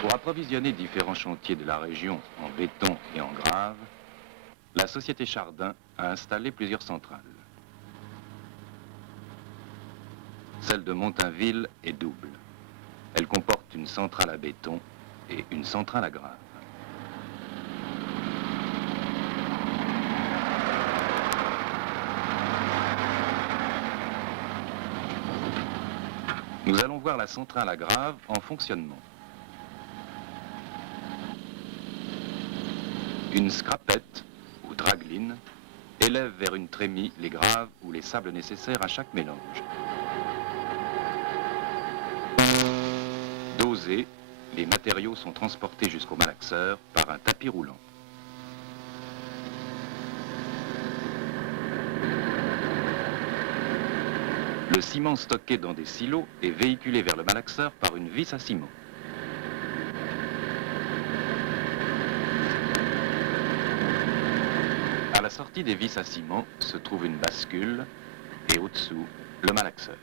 Pour approvisionner différents chantiers de la région en béton et en grave, la société Chardin a installé plusieurs centrales. Celle de Montainville est double. Elle comporte une centrale à béton et une centrale à grave. Nous allons voir la centrale à grave en fonctionnement. Une scrapette, ou dragline, élève vers une trémie les graves ou les sables nécessaires à chaque mélange. Dosés, les matériaux sont transportés jusqu'au malaxeur par un tapis roulant. Le ciment stocké dans des silos est véhiculé vers le malaxeur par une vis à ciment. À la sortie des vis à ciment se trouve une bascule et au-dessous, le malaxeur.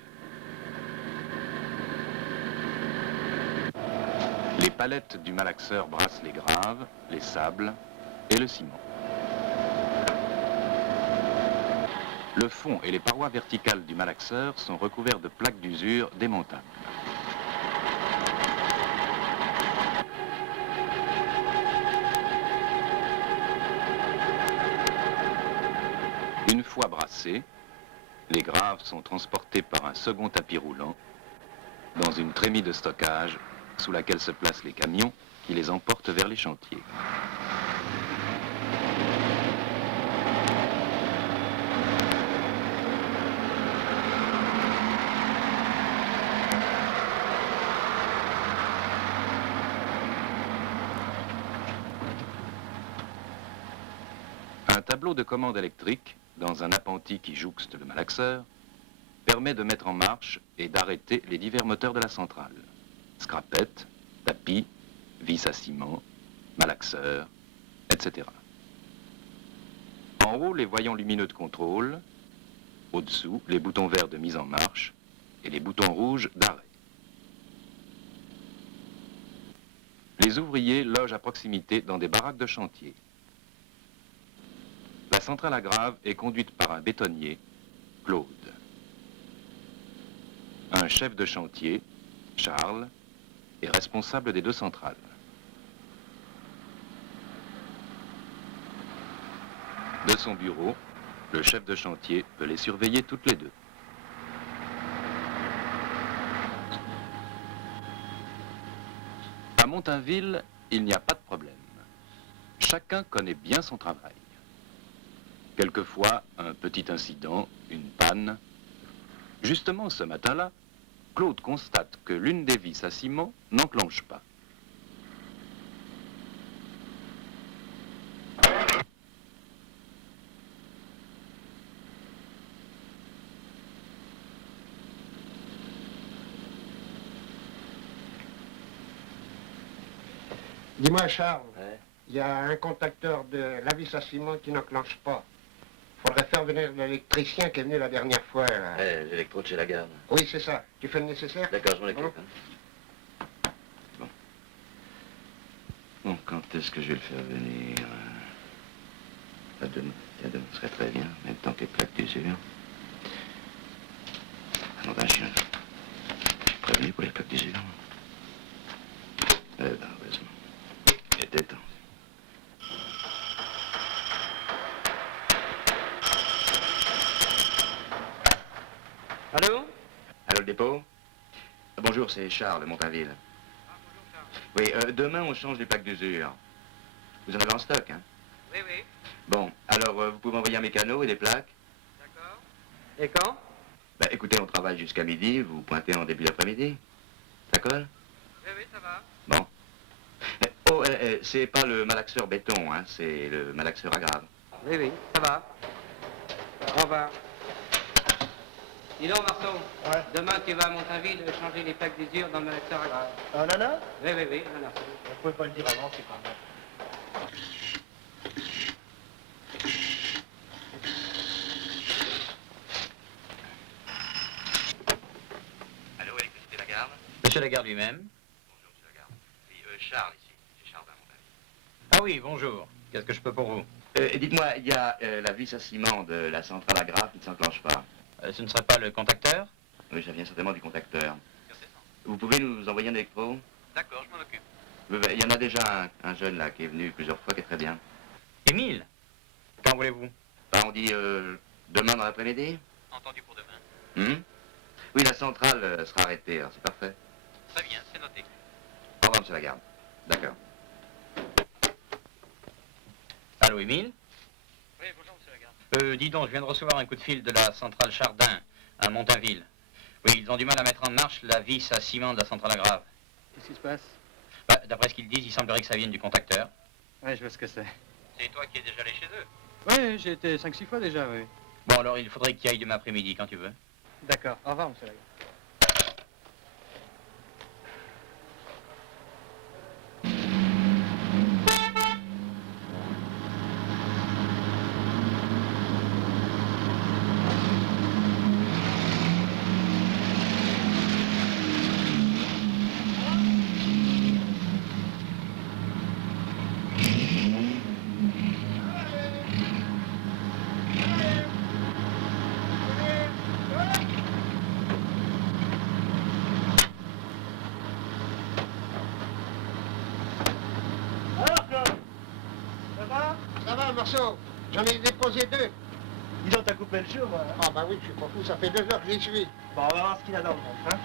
Les palettes du malaxeur brassent les graves, les sables et le ciment. Le fond et les parois verticales du malaxeur sont recouverts de plaques d'usure démontables. Une fois brassés, les graves sont transportés par un second tapis roulant dans une trémie de stockage sous laquelle se placent les camions qui les emportent vers les chantiers. Un tableau de commande électrique dans un appentis qui jouxte le malaxeur permet de mettre en marche et d'arrêter les divers moteurs de la centrale. Scrapette, tapis, vis à ciment, malaxeur, etc. En haut, les voyants lumineux de contrôle. Au-dessous, les boutons verts de mise en marche et les boutons rouges d'arrêt. Les ouvriers logent à proximité dans des baraques de chantier. La centrale à grave est conduite par un bétonnier, Claude. Un chef de chantier, Charles, est responsable des deux centrales. De son bureau, le chef de chantier peut les surveiller toutes les deux. À Montainville, il n'y a pas de problème. Chacun connaît bien son travail. Quelquefois, un petit incident, une panne. Justement, ce matin-là, Claude constate que l'une des vis à ciment n'enclenche pas. Dis-moi, Charles, Ouais. il y a un contacteur de la vis à ciment qui n'enclenche pas. Faudrait faire venir l'électricien qui est venu la dernière fois. Là. Ouais, l'électro de chez la garde. Oui, c'est ça. Tu fais le nécessaire? D'accord, je m'en occupe. Bon. Hein. Bon, quand est-ce que je vais le faire venir demain. Tiens, demain serait très bien, même temps que les plaques d'usure. Non, ben, je suis prévenu pour les plaques d'usure. Ben, heureusement. Il était temps. Allô? Allô, le dépôt? Bonjour, c'est Charles de Montainville. Oui, demain, on change les plaques d'usure. Vous en avez en stock, hein? Oui, oui. Bon, alors, vous pouvez envoyer un mécano et des plaques? D'accord. Et quand? Ben, écoutez, on travaille jusqu'à midi, vous pointez en début d'après-midi. D'accord? Oui, oui, ça va. Bon. Oh, c'est pas le malaxeur béton, hein, c'est le malaxeur à grave. Oui, oui, ça va. Au revoir. Dis donc, Marceau. Ouais. Demain, tu vas à Montainville changer les plaques d'usure dans le malaxeur à grave. Nana? Oui, oui, oui, non, non. Vous pouvez pas le dire avant, c'est pas mal. Allô, électricité Lagarde? Monsieur Lagarde lui-même. Bonjour, monsieur Lagarde. Oui, Charles ici. C'est Charles, mon ami. Ah oui, bonjour. Qu'est-ce que je peux pour vous? Dites-moi, il y a la vis à ciment de la centrale à grappe qui ne s'enclenche pas. Ce ne serait pas le contacteur? Oui, ça vient certainement du contacteur. Vous pouvez nous envoyer un électro? D'accord, je m'en occupe. Il y en a déjà un jeune là qui est venu plusieurs fois, qui est très bien. Émile? Quand voulez-vous? Ah, on dit demain dans l'après-midi? Entendu pour demain. Oui, la centrale sera arrêtée, alors c'est parfait. Très bien, c'est noté. Au revoir, monsieur Lagarde. D'accord. Allô, Émile? Oui, bonjour, monsieur Lagarde. Dis donc, je viens de recevoir un coup de fil de la centrale Chardin, à Montainville. Oui, ils ont du mal à mettre en marche la vis à ciment de la centrale à grave. Qu'est-ce qui se passe? Bah, d'après ce qu'ils disent, il semblerait que ça vienne du contacteur. Oui, je vois ce que c'est. C'est toi qui es déjà allé chez eux? Oui, j'ai été 5-6 fois déjà, oui. Bon, alors il faudrait qu'il y aille demain après-midi, quand tu veux. D'accord, au revoir, monsieur Lagarde. Ça va, Marceau? J'en ai déposé 2. Dis donc, t'as coupé le jeu, moi. Hein. Ah bah oui, je suis pas fou, ça fait 2 heures que j'y suis. Bon, on va voir ce qu'il a dans le ventre, hein.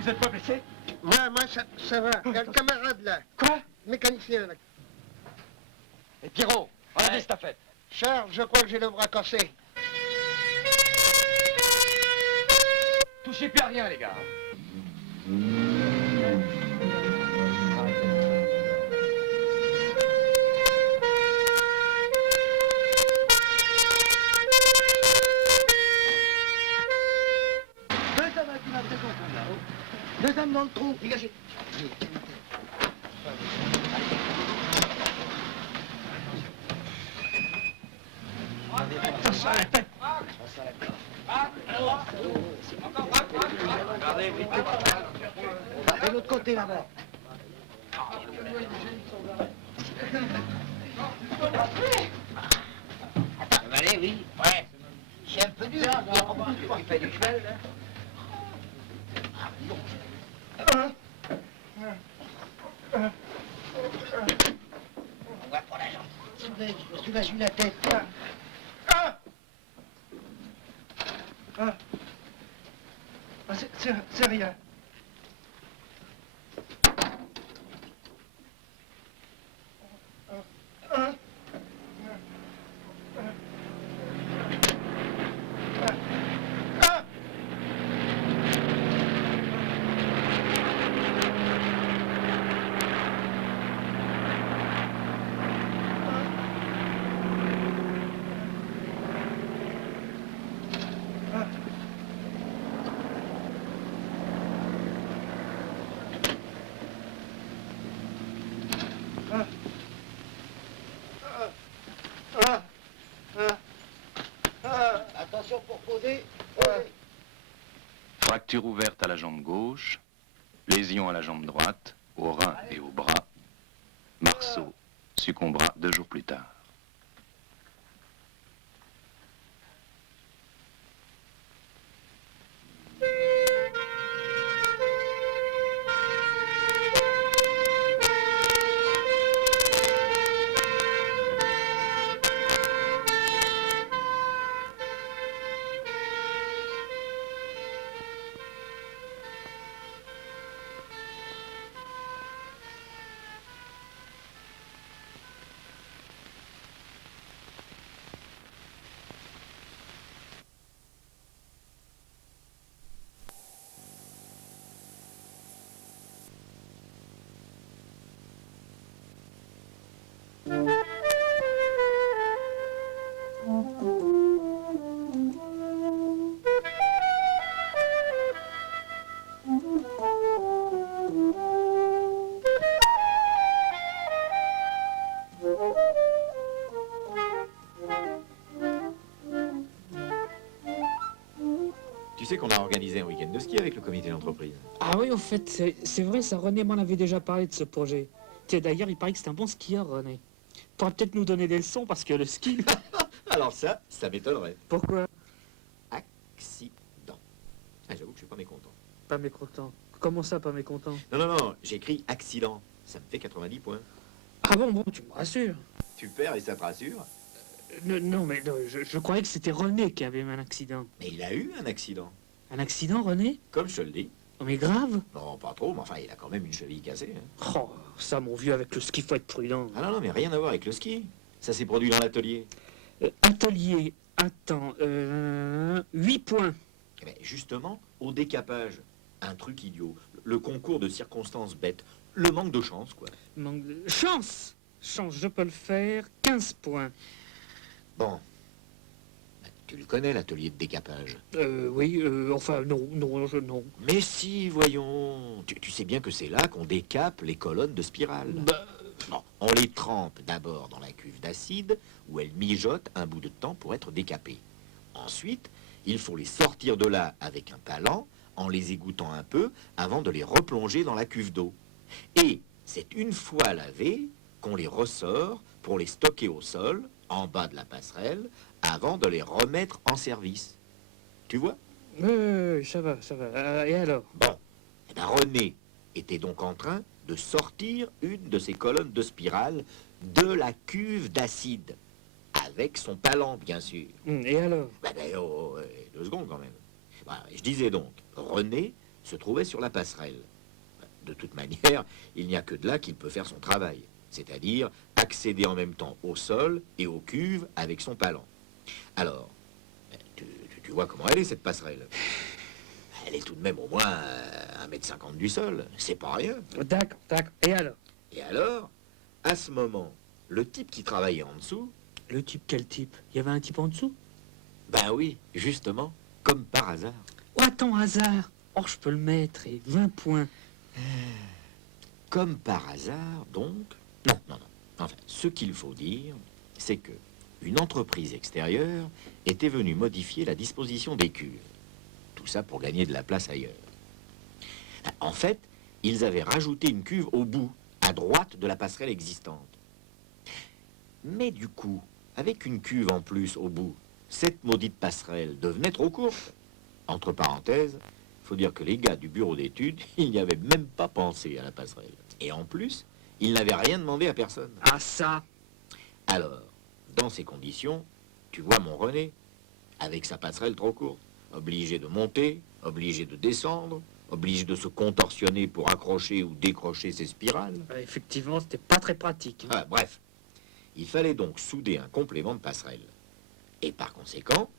Vous êtes pas blessé? Moi, ça va. Il y a le camarade là. Quoi? Mécanicien là. Et Pierrot, regardez cette affaire. Charles, je crois que j'ai le bras cassé. Touchez plus à rien, les gars. Deux hommes qui m'a fait confondre là-haut. Deux hommes dans le trou. Dégagez. Attention à la tête. De l'autre côté là-bas. Ça va aller, oui. Ouais. C'est un peu dur. Il fait du cheval, là. On va pour la jambe. Je me soulage la tête. C'est rien. Attention pour poser. Fracture ouverte à la jambe gauche, lésion à la jambe droite, au rein et au bras. Marceau succombera 2 jours plus tard. Tu sais qu'on a organisé un week-end de ski avec le comité d'entreprise. Ah oui, au fait, c'est vrai, ça, René m'en avait déjà parlé de ce projet. Tiens, d'ailleurs, il paraît que c'est un bon skieur, René. Il pourra peut-être nous donner des leçons, parce que le ski... Alors ça m'étonnerait. Pourquoi? Accident. Ah, j'avoue que je suis pas mécontent. Pas mécontent. Comment ça, pas mécontent? Non, j'écris accident. Ça me fait 90 points. Ah bon, tu me rassures. Tu perds et ça te rassure? Non, mais non, je croyais que c'était René qui avait eu un accident. Mais il a eu un accident. Un accident, René? Comme je te le dis. Oh, mais grave. Non, pas trop, mais enfin, il a quand même une cheville cassée. Hein. Oh, ça, mon vieux, avec le ski, faut être prudent. Ah non, mais rien à voir avec le ski. Ça s'est produit dans l'atelier. Atelier, attends, 8 points. Eh ben, justement, au décapage, un truc idiot. Le concours de circonstances bêtes. Le manque de chance, quoi. Manque de... Chance! Chance, je peux le faire, 15 points. Bon. Tu le connais, l'atelier de décapage? Oui, enfin, non. Mais si, voyons. Tu sais bien que c'est là qu'on décape les colonnes de spirale. Bah... Non, on les trempe d'abord dans la cuve d'acide, où elles mijotent un bout de temps pour être décapées. Ensuite, il faut les sortir de là avec un palan, en les égouttant un peu, avant de les replonger dans la cuve d'eau. Et c'est une fois lavés qu'on les ressort pour les stocker au sol, en bas de la passerelle, avant de les remettre en service. Tu vois? Ça va. Et alors? Bon, eh ben René était donc en train de sortir une de ces colonnes de spirale de la cuve d'acide. Avec son palan, bien sûr. Et alors? 2 secondes quand même. Voilà, je disais donc, René se trouvait sur la passerelle. De toute manière, il n'y a que de là qu'il peut faire son travail. C'est-à-dire accéder en même temps au sol et aux cuves avec son palan. Alors, tu vois comment elle est, cette passerelle? Elle est tout de même au moins 1,50 m du sol. C'est pas rien. D'accord. Et alors? Et alors, à ce moment, le type qui travaillait en dessous... Le type, quel type? Il y avait un type en dessous? Ben oui, justement, comme par hasard. Oh, attends, hasard. Oh, je peux le mettre, et 20 points. Comme par hasard, donc... Non, non, non. Enfin, ce qu'il faut dire, c'est que une entreprise extérieure était venue modifier la disposition des cuves. Tout ça pour gagner de la place ailleurs. En fait, ils avaient rajouté une cuve au bout, à droite de la passerelle existante. Mais du coup, avec une cuve en plus au bout, cette maudite passerelle devenait trop courte. Entre parenthèses, faut dire que les gars du bureau d'études, ils n'y avaient même pas pensé à la passerelle. Et en plus, ils n'avaient rien demandé à personne. Ah ça! Alors, dans ces conditions, tu vois mon René, avec sa passerelle trop courte, obligé de monter, obligé de descendre, obligé de se contorsionner pour accrocher ou décrocher ses spirales. Effectivement, c'était pas très pratique. Ah, bref, il fallait donc souder un complément de passerelle. Et par conséquent,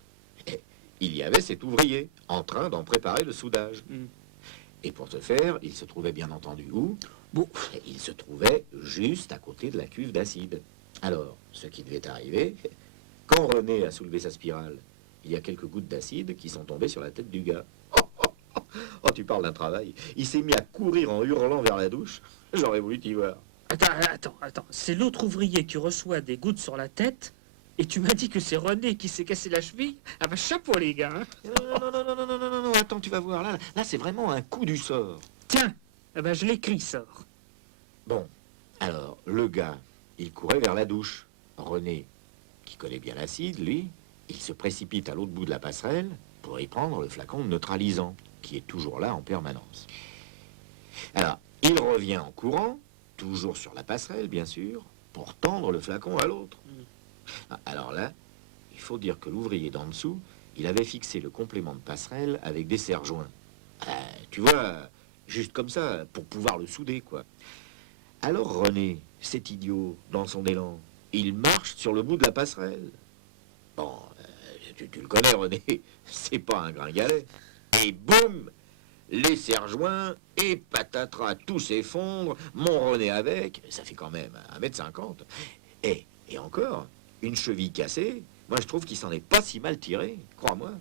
il y avait cet ouvrier en train d'en préparer le soudage. Et pour ce faire, il se trouvait bien entendu où? Bon, il se trouvait juste à côté de la cuve d'acide. Alors, ce qui devait arriver, quand René a soulevé sa spirale, il y a quelques gouttes d'acide qui sont tombées sur la tête du gars. Oh, tu parles d'un travail. Il s'est mis à courir en hurlant vers la douche. J'aurais voulu t'y voir. Attends. C'est l'autre ouvrier qui reçoit des gouttes sur la tête et tu m'as dit que c'est René qui s'est cassé la cheville? Ah bah chapeau les gars, hein. Non, attends, tu vas voir. Là, c'est vraiment un coup du sort. Tiens, eh ben je l'écris, sort. Bon, alors, le gars, il courait vers la douche. René, qui connaît bien l'acide, lui, il se précipite à l'autre bout de la passerelle pour y prendre le flacon de neutralisant, qui est toujours là en permanence. Alors, il revient en courant, toujours sur la passerelle, bien sûr, pour tendre le flacon à l'autre. Alors là, il faut dire que l'ouvrier d'en dessous, il avait fixé le complément de passerelle avec des serre-joints. Tu vois, juste comme ça, pour pouvoir le souder, quoi. Alors René, cet idiot, dans son élan, il marche sur le bout de la passerelle. Bon, tu le connais, René, c'est pas un gringalet. Et boum, les serre-joints, et patatras, tout s'effondre, mon René avec, ça fait quand même 1,50 m. Et encore, une cheville cassée, moi je trouve qu'il s'en est pas si mal tiré, crois-moi.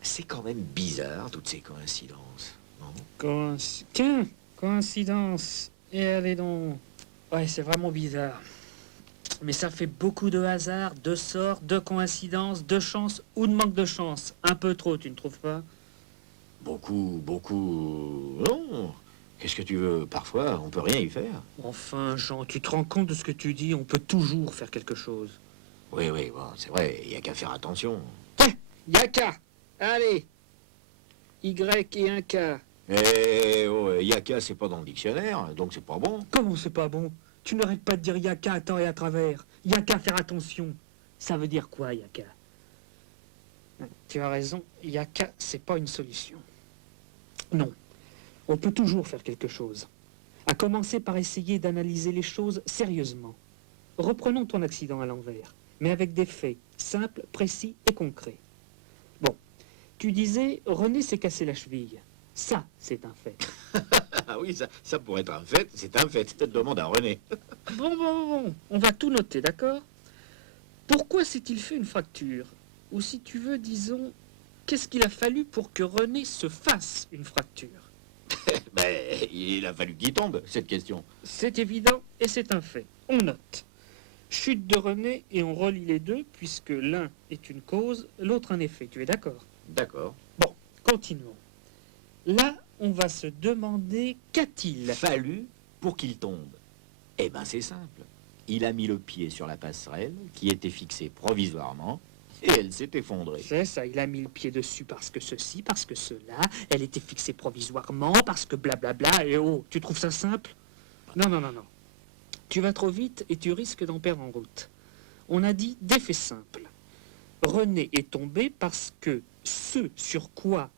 C'est quand même bizarre, toutes ces coïncidences, non? Tiens, coïncidence. Et allez donc. Ouais, c'est vraiment bizarre. Mais ça fait beaucoup de hasard, de sorts, de coïncidences, de chance ou de manque de chance. Un peu trop, tu ne trouves pas? Beaucoup... Non. Qu'est-ce que tu veux? Parfois, on peut rien y faire. Enfin, Jean, tu te rends compte de ce que tu dis? On peut toujours faire quelque chose. Oui, bon, c'est vrai, il n'y a qu'à faire attention. Yaka! Allez! Y et un K. Yaka, c'est pas dans le dictionnaire, donc c'est pas bon. Comment c'est pas bon? Tu n'arrêtes pas de dire Yaka à tort et à travers. Yaka, faire attention. Ça veut dire quoi, Yaka? Tu as raison, Yaka, c'est pas une solution. Non, on peut toujours faire quelque chose. À commencer par essayer d'analyser les choses sérieusement. Reprenons ton accident à l'envers, mais avec des faits simples, précis et concrets. Bon, tu disais, René s'est cassé la cheville. Ça, c'est un fait. Ah oui, ça pourrait être un fait, c'est un fait. Demande à René. Bon, on va tout noter, d'accord? Pourquoi s'est-il fait une fracture? Ou si tu veux, disons, qu'est-ce qu'il a fallu pour que René se fasse une fracture? Il a fallu qu'il tombe, cette question. C'est évident et c'est un fait. On note. Chute de René et on relie les deux puisque l'un est une cause, l'autre un effet. Tu es d'accord? D'accord. Bon, continuons. Là, on va se demander qu'a-t-il fallu pour qu'il tombe? Eh ben, c'est simple. Il a mis le pied sur la passerelle qui était fixée provisoirement et elle s'est effondrée. C'est ça, il a mis le pied dessus parce que ceci, parce que cela, elle était fixée provisoirement, parce que blablabla, et oh, tu trouves ça simple? Non. Tu vas trop vite et tu risques d'en perdre en route. On a dit d'effet simple. René est tombé parce que ce sur quoi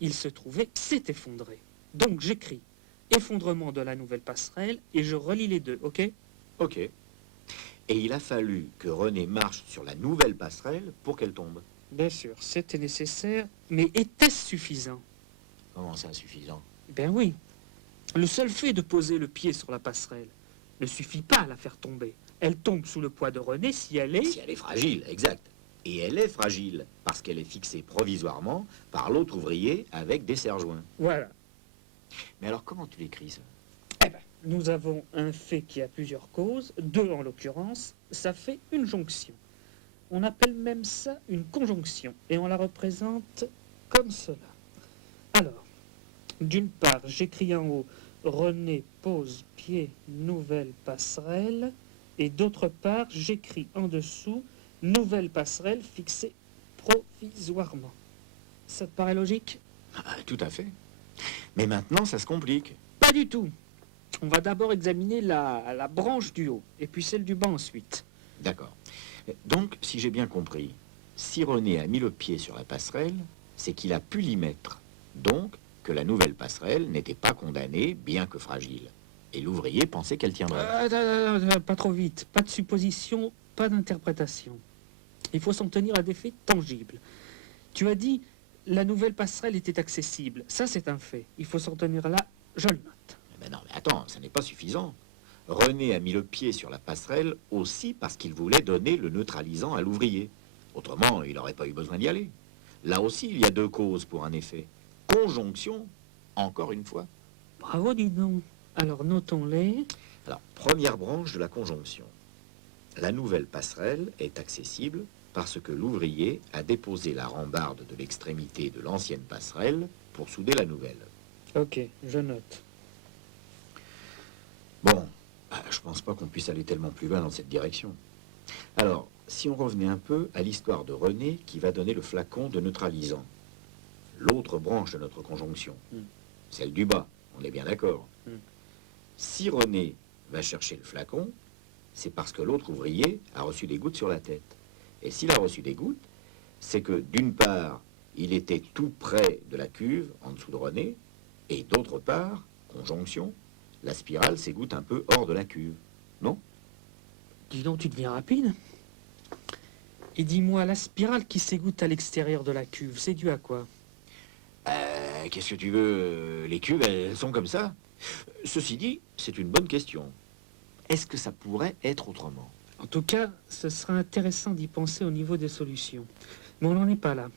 il se trouvait s'est effondré. Donc j'écris effondrement de la nouvelle passerelle et je relie les deux, ok? Ok. Et il a fallu que René marche sur la nouvelle passerelle pour qu'elle tombe. Bien sûr, c'était nécessaire, mais était-ce suffisant? Comment ça, suffisant? Ben oui. Le seul fait de poser le pied sur la passerelle ne suffit pas à la faire tomber. Elle tombe sous le poids de René si elle est... Si elle est fragile, exact. Et elle est fragile, parce qu'elle est fixée provisoirement par l'autre ouvrier avec des serre-joints. Voilà. Mais alors, comment tu l'écris, ça? nous avons un fait qui a plusieurs causes, deux en l'occurrence, ça fait une jonction. On appelle même ça une conjonction, et on la représente comme cela. Alors, d'une part, j'écris en haut « René pose pied, nouvelle passerelle », et d'autre part, j'écris en dessous « Nouvelle passerelle fixée provisoirement ». Ça te paraît logique? Ah, tout à fait. Mais maintenant, ça se complique. Pas du tout. On va d'abord examiner la branche du haut, et puis celle du bas ensuite. D'accord. Donc, si j'ai bien compris, si René a mis le pied sur la passerelle, c'est qu'il a pu l'y mettre. Donc, que la nouvelle passerelle n'était pas condamnée, bien que fragile. Et l'ouvrier pensait qu'elle tiendrait. Pas trop vite. Pas de supposition, pas d'interprétation. Il faut s'en tenir à des faits tangibles. Tu as dit, la nouvelle passerelle était accessible. Ça, c'est un fait. Il faut s'en tenir là, je le note. Mais non, mais attends, ça n'est pas suffisant. René a mis le pied sur la passerelle aussi parce qu'il voulait donner le neutralisant à l'ouvrier. Autrement, il n'aurait pas eu besoin d'y aller. Là aussi, il y a deux causes pour un effet. Conjonction, encore une fois. Bravo, dis donc. Alors, notons-les. Alors, première branche de la conjonction. La nouvelle passerelle est accessible parce que l'ouvrier a déposé la rambarde de l'extrémité de l'ancienne passerelle pour souder la nouvelle. Ok, je note. Bon, je pense pas qu'on puisse aller tellement plus loin dans cette direction. Alors, si on revenait un peu à l'histoire de René qui va donner le flacon de neutralisant, l'autre branche de notre conjonction, celle du bas, on est bien d'accord. Si René va chercher le flacon, c'est parce que l'autre ouvrier a reçu des gouttes sur la tête. Et s'il a reçu des gouttes, c'est que d'une part, il était tout près de la cuve, en dessous de René, et d'autre part, conjonction, la spirale s'égoutte un peu hors de la cuve, non? Dis donc, tu deviens rapide. Et dis-moi, la spirale qui s'égoutte à l'extérieur de la cuve, c'est dû à quoi? Qu'est-ce que tu veux? Les cuves, elles sont comme ça. Ceci dit, c'est une bonne question. Est-ce que ça pourrait être autrement? En tout cas, ce sera intéressant d'y penser au niveau des solutions. Mais on n'en est pas là.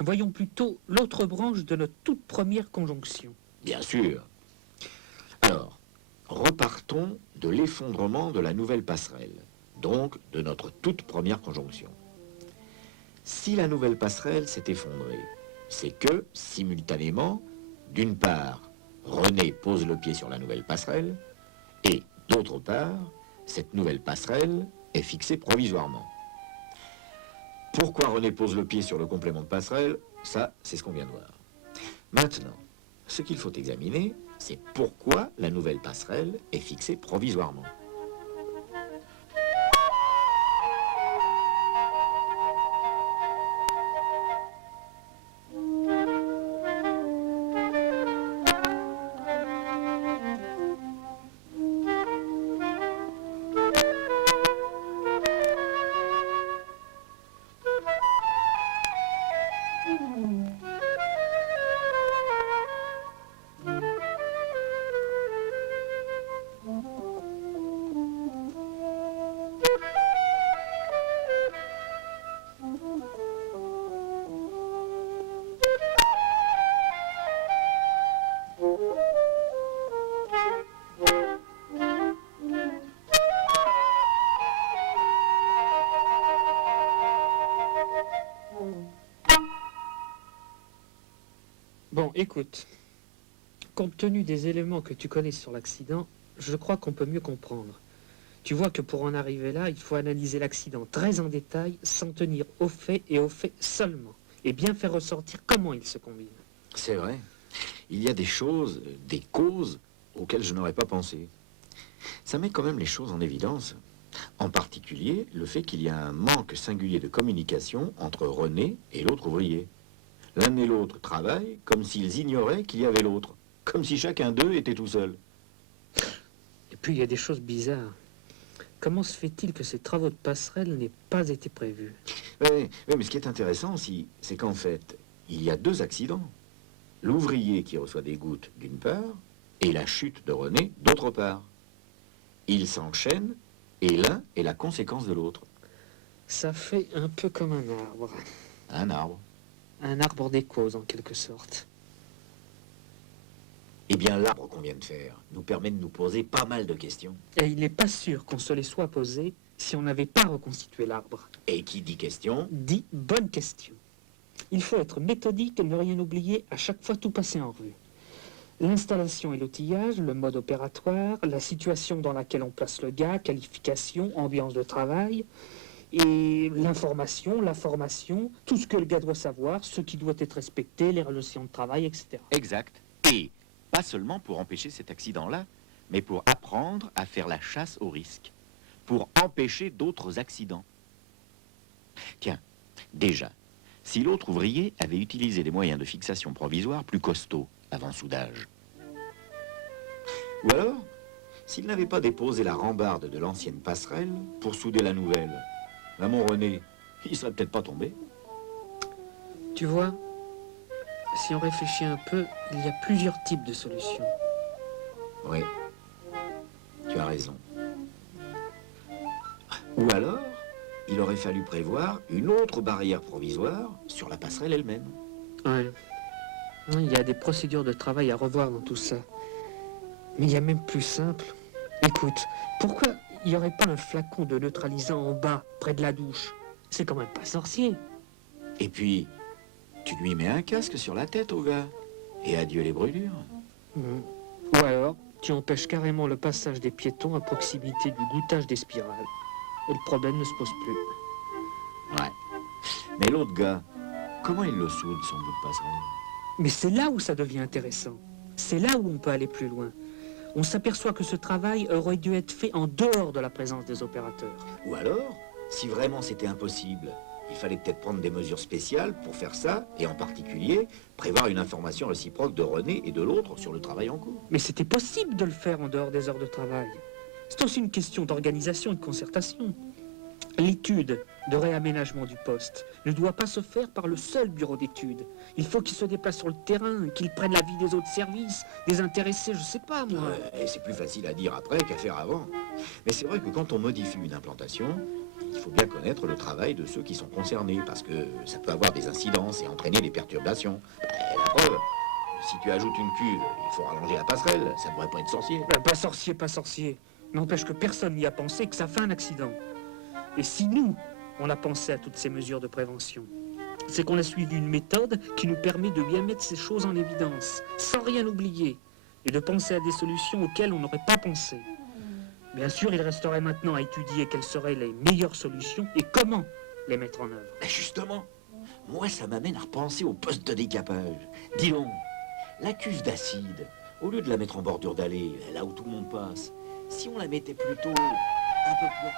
Voyons plutôt l'autre branche de notre toute première conjonction. Bien sûr. Alors, repartons de l'effondrement de la nouvelle passerelle, donc de notre toute première conjonction. Si la nouvelle passerelle s'est effondrée, c'est que, simultanément, d'une part, René pose le pied sur la nouvelle passerelle, et, d'autre part, cette nouvelle passerelle est fixée provisoirement. Pourquoi René pose le pied sur le complément de passerelle? Ça, c'est ce qu'on vient de voir. Maintenant, ce qu'il faut examiner, c'est pourquoi la nouvelle passerelle est fixée provisoirement. Bon, écoute. Compte tenu des éléments que tu connais sur l'accident, je crois qu'on peut mieux comprendre. Tu vois que pour en arriver là, il faut analyser l'accident très en détail, s'en tenir aux faits et aux faits seulement, et bien faire ressortir comment ils se combinent. C'est vrai. Il y a des choses, des causes auxquelles je n'aurais pas pensé. Ça met quand même les choses en évidence. En particulier, le fait qu'il y a un manque singulier de communication entre René et l'autre ouvrier. L'un et l'autre travaillent comme s'ils ignoraient qu'il y avait l'autre, comme si chacun d'eux était tout seul. Et puis il y a des choses bizarres. Comment se fait-il que ces travaux de passerelle n'aient pas été prévus? Oui, mais ce qui est intéressant, c'est qu'en fait, il y a deux accidents. L'ouvrier qui reçoit des gouttes d'une part, et la chute de René d'autre part. Ils s'enchaînent, et l'un est la conséquence de l'autre. Ça fait un peu comme un arbre. Un arbre. Un arbre des causes, en quelque sorte. Eh bien, l'arbre qu'on vient de faire nous permet de nous poser pas mal de questions. Et il n'est pas sûr qu'on se les soit posées si on n'avait pas reconstitué l'arbre. Et qui dit question? Dit bonne question. Il faut être méthodique et ne rien oublier, à chaque fois tout passer en revue. L'installation et l'outillage, le mode opératoire, la situation dans laquelle on place le gars, qualification, ambiance de travail, et l'information, la formation, tout ce que le gars doit savoir, ce qui doit être respecté, les relations de travail, etc. Exact. Et pas seulement pour empêcher cet accident-là, mais pour apprendre à faire la chasse au risque, pour empêcher d'autres accidents. Tiens, déjà, si l'autre ouvrier avait utilisé des moyens de fixation provisoire plus costauds avant soudage. Ou alors, s'il n'avait pas déposé la rambarde de l'ancienne passerelle pour souder la nouvelle, là, mon René, il serait peut-être pas tombé. Tu vois, si on réfléchit un peu, il y a plusieurs types de solutions. Oui, tu as raison. Ou alors, il aurait fallu prévoir une autre barrière provisoire sur la passerelle elle-même. Ouais. Il y a des procédures de travail à revoir dans tout ça. Mais il y a même plus simple. Écoute, pourquoi il n'y aurait pas un flacon de neutralisant en bas, près de la douche? C'est quand même pas sorcier. Et puis, tu lui mets un casque sur la tête au gars. Et adieu les brûlures. Ou alors, tu empêches carrément le passage des piétons à proximité du gouttage des spirales. Et le problème ne se pose plus. Ouais. Mais l'autre gars, comment il le soude, son bout de passerelle? Mais c'est là où ça devient intéressant. C'est là où on peut aller plus loin. On s'aperçoit que ce travail aurait dû être fait en dehors de la présence des opérateurs. Ou alors, si vraiment c'était impossible, il fallait peut-être prendre des mesures spéciales pour faire ça, et en particulier, prévoir une information réciproque de René et de l'autre sur le travail en cours. Mais c'était possible de le faire en dehors des heures de travail. C'est aussi une question d'organisation et de concertation. L'étude de réaménagement du poste ne doit pas se faire par le seul bureau d'études. Il faut qu'il se déplace sur le terrain, qu'il prenne l'avis des autres services, des intéressés, je sais pas moi. Et c'est plus facile à dire après qu'à faire avant. Mais c'est vrai que quand on modifie une implantation, il faut bien connaître le travail de ceux qui sont concernés, parce que ça peut avoir des incidences et entraîner des perturbations. La preuve, si tu ajoutes une cuve, il faut rallonger la passerelle, ça ne devrait pas être sorcier. Pas sorcier, pas sorcier. N'empêche que personne n'y a pensé que ça fait un accident. Et si nous, on a pensé à toutes ces mesures de prévention, c'est qu'on a suivi une méthode qui nous permet de bien mettre ces choses en évidence, sans rien oublier, et de penser à des solutions auxquelles on n'aurait pas pensé. Bien sûr, il resterait maintenant à étudier quelles seraient les meilleures solutions et comment les mettre en œuvre. Mais justement, moi ça m'amène à repenser au poste de décapage. Dis donc, la cuve d'acide, au lieu de la mettre en bordure d'allée, là où tout le monde passe, si on la mettait plutôt un peu plus...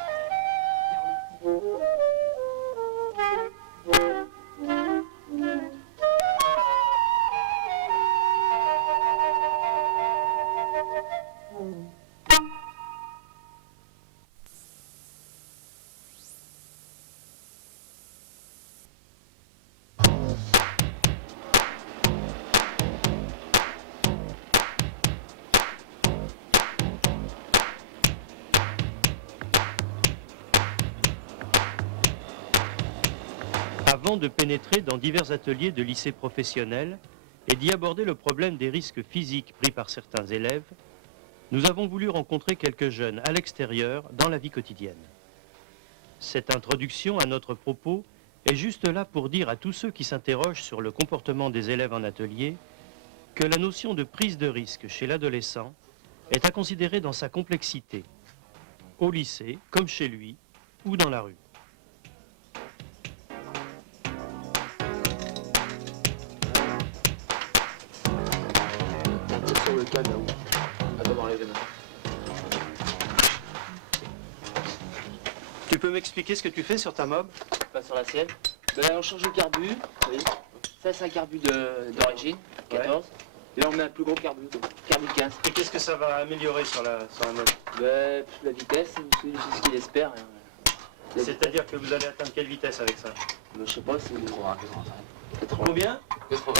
Avant de pénétrer dans divers ateliers de lycées professionnels et d'y aborder le problème des risques physiques pris par certains élèves, nous avons voulu rencontrer quelques jeunes à l'extérieur dans la vie quotidienne. Cette introduction à notre propos est juste là pour dire à tous ceux qui s'interrogent sur le comportement des élèves en atelier que la notion de prise de risque chez l'adolescent est à considérer dans sa complexité, au lycée, comme chez lui, ou dans la rue. Sur le cadre là-haut. Attends, dans les mains. Tu peux m'expliquer ce que tu fais sur ta mob? Pas sur la sienne. Ben, on change le carbu. Oui. Ça, c'est un carbu d'origine, 14. Ouais. Et là, on met un plus gros carbu 15. Et qu'est-ce que ça va améliorer sur la mob? Ben, la vitesse, c'est ce qu'il espère. C'est-à-dire que vous allez atteindre quelle vitesse avec ça? Ben, je sais pas, c'est 80. Combien? 80.